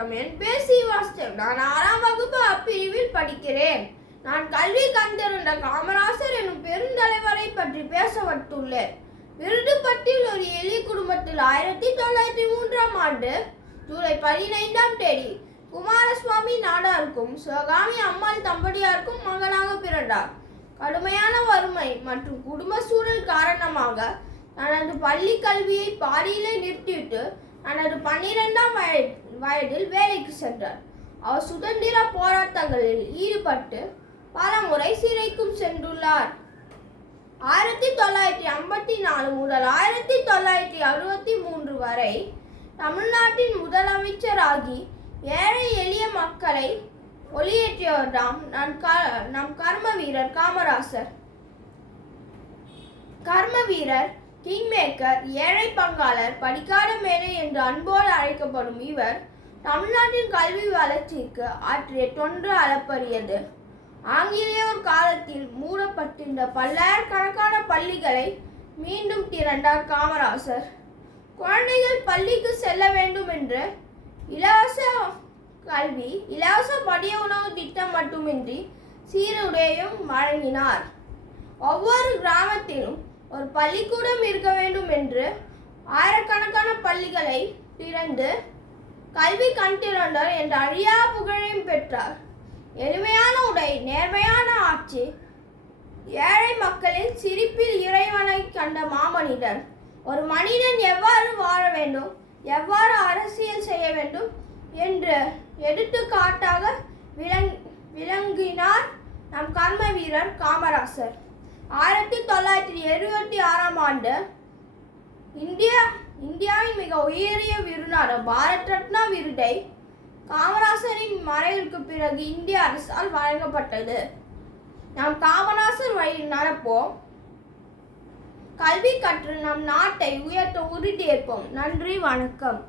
வணக்கம். என் பேர் சீவாஸ்தவ். நான் 6ஆம் வகுப்பு அப்பிரிவில் படிக்கிறேன். நான் கல்வி கண்டிருந்த காமராசர் எனும் பெருந்தலைவரை பற்றி பேச வந்துள்ளேன். விருதுப்பட்டில் ஒரு எளிய குடும்பத்தில் 1903ஆம் ஆண்டு ஜூலை 15ஆம் தேதி குமாரசுவாமி நாடாருக்கும் சிவகாமி அம்மாள் தம்பதியாருக்கும் மகனாக பிறந்தார். கடுமையான வறுமை மற்றும் குடும்ப சூழல் காரணமாக தனது பள்ளி கல்வியை பாதியிலே நிறுத்திவிட்டு தனது 12ஆம் வயதில் வேலைக்கு சென்றார். அவர் சுதந்திர போராட்டங்களில் ஈடுபட்டு பல முறை சிறைக்கும் சென்றுள்ளார். 1954 முதல் 1963 வரை தமிழ்நாட்டின் முதலமைச்சராகி ஏழை எளிய மக்களை ஒளியேற்றியவர்தாம் நம் கர்ம வீரர் காமராசர். கர்ம வீரர், கிங் மேக்கர், ஏழை பங்காளர், படிக்காத மேதை என்று அன்போடு அழைக்கப்படும் இவர் தமிழ்நாட்டின் கல்வி வளர்ச்சிக்கு ஆற்றிய தொன்று அளப்பரியது. ஆங்கிலேயர் காலத்தில் மூடப்பட்டிருந்த பல்லாயிரக்கணக்கான பள்ளிகளை மீண்டும் திறந்தார் காமராசர். குழந்தைகள் பள்ளிக்கு செல்ல வேண்டும் என்று இலவச கல்வி, இலவச மதிய உணவு திட்டம் மட்டுமின்றி சீருடையும் வழங்கினார். ஒவ்வொரு கிராமத்திலும் ஒரு பள்ளிக்கூடம் இருக்க வேண்டும் என்று ஆயிரக்கணக்கான பள்ளிகளை திறந்து கல்வி கண்டிருந்தார் என்ற அழியா புகழையும் பெற்றார். எளிமையான உடை, நேர்மையான ஆட்சி, ஏழை மக்களின் சிரிப்பில் இறைவனை கண்ட மாமனிதர். ஒரு மனிதன் எவ்வாறு வாழ வேண்டும், எவ்வாறு அரசியல் செய்ய வேண்டும் என்று எடுத்துக்காட்டாக விளங்கினார் நம் கர்ம வீரர் காமராசர். 1976ஆம் ஆண்டு இந்தியாவின் மிக உயரிய விருதான பாரத் ரத்னா விருதை காமராசரின் மறைவிற்கு பிறகு இந்திய அரசால் வழங்கப்பட்டது. நாம் காமராசர் வழியில் நடப்போம், கல்வி கற்று நம் நாட்டை உயர்த்த உறுதியேற்போம். நன்றி, வணக்கம்.